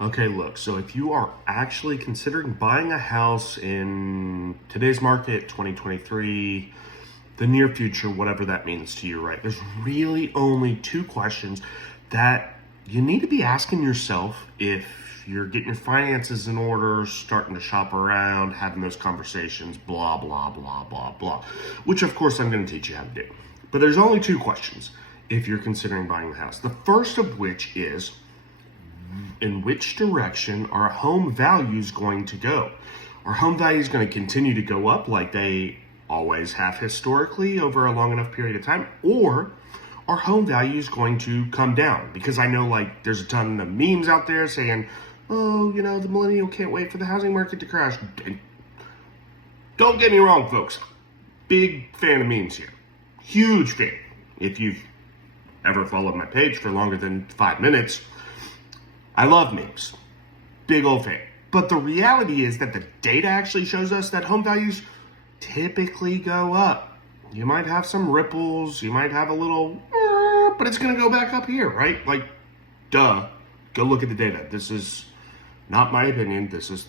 Okay, look, so if you are actually considering buying a house in today's market, 2023, the near future, whatever that means to you, right? There's really only two questions that you need to be asking yourself if you're getting your finances in order, starting to shop around, having those conversations, blah, blah, blah, blah, blah, which of course I'm going to teach you how to do. But there's only two questions if you're considering buying the house. The first of which is, in which direction are home values going to go? Are home values going to continue to go up like they always have historically over a long enough period of time? Or are home values going to come down? Because I know there's a ton of memes out there saying, oh, the millennial can't wait for the housing market to crash. And don't get me wrong, folks. Big fan of memes here. Huge fan. If you've ever followed my page for longer than 5 minutes, I love memes. Big old fan. But the reality is that the data actually shows us that home values typically go up. You might have some ripples, you might have a little, but it's going to go back up here, right? Duh. Go look at the data. This is not my opinion. This is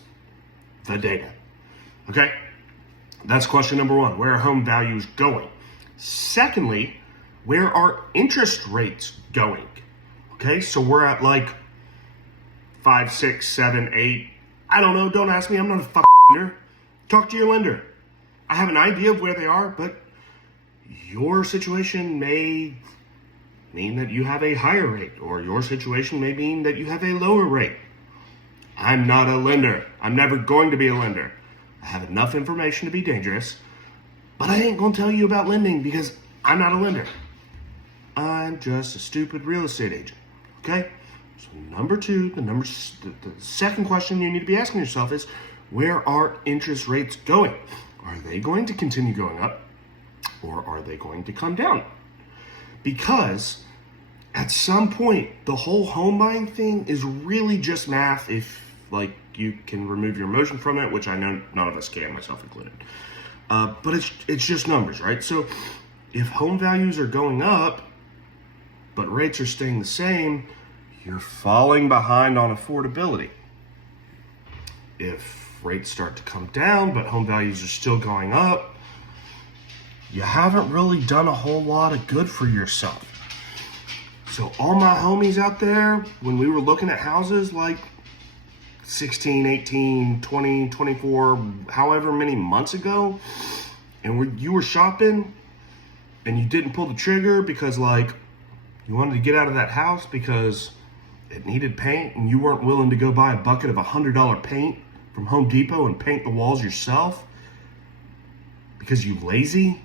the data. Okay? That's question number one. Where are home values going? Secondly, where are interest rates going? Okay, so we're at 5, 6, 7, 8. I don't know. Don't ask me. I'm not a fucking lender. Talk to your lender. I have an idea of where they are, but your situation may mean that you have a higher rate, or your situation may mean that you have a lower rate. I'm not a lender. I'm never going to be a lender. I have enough information to be dangerous, but I ain't going to tell you about lending because I'm not a lender. I'm just a stupid real estate agent. Okay? So number two, the second question you need to be asking yourself is, where are interest rates going? Are they going to continue going up, or are they going to come down? Because at some point, the whole home buying thing is really just math if you can remove your emotion from it, which I know none of us can, myself included. But it's just numbers, right? So if home values are going up, but rates are staying the same, you're falling behind on affordability. If rates start to come down, but home values are still going up, you haven't really done a whole lot of good for yourself. So all my homies out there, when we were looking at houses 16, 18, 20, 24, however many months ago, and you were shopping and you didn't pull the trigger because you wanted to get out of that house because it needed paint and you weren't willing to go buy a bucket of $100 paint from Home Depot and paint the walls yourself because you lazy.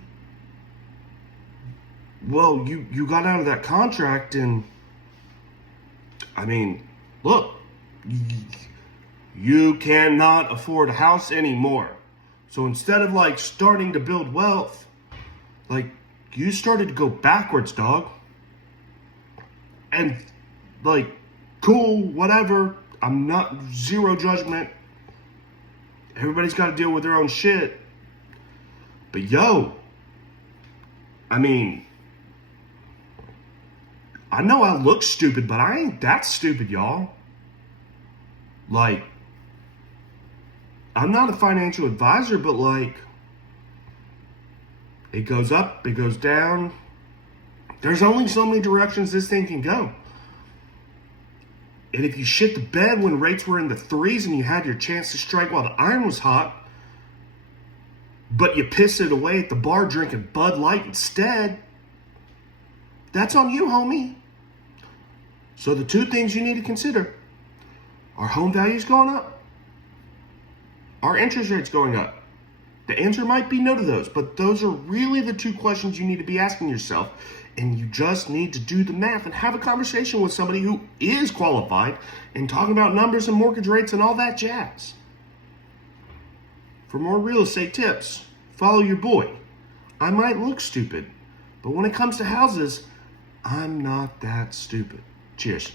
Well, you got out of that contract and look, you cannot afford a house anymore. So instead of starting to build wealth, you started to go backwards, dog. And cool, whatever. I'm not, zero judgment. Everybody's got to deal with their own shit. But I know I look stupid, but I ain't that stupid, y'all. I'm not a financial advisor, but it goes up, it goes down. There's only so many directions this thing can go. And if you shit the bed when rates were in the threes and you had your chance to strike while the iron was hot, but you pissed it away at the bar drinking Bud Light instead, that's on you, homie. So the two things you need to consider: are home values going up? Are interest rates going up? The answer might be no to those, but those are really the two questions you need to be asking yourself. And you just need to do the math and have a conversation with somebody who is qualified and talking about numbers and mortgage rates and all that jazz. For more real estate tips, follow your boy. I might look stupid, but when it comes to houses, I'm not that stupid. Cheers.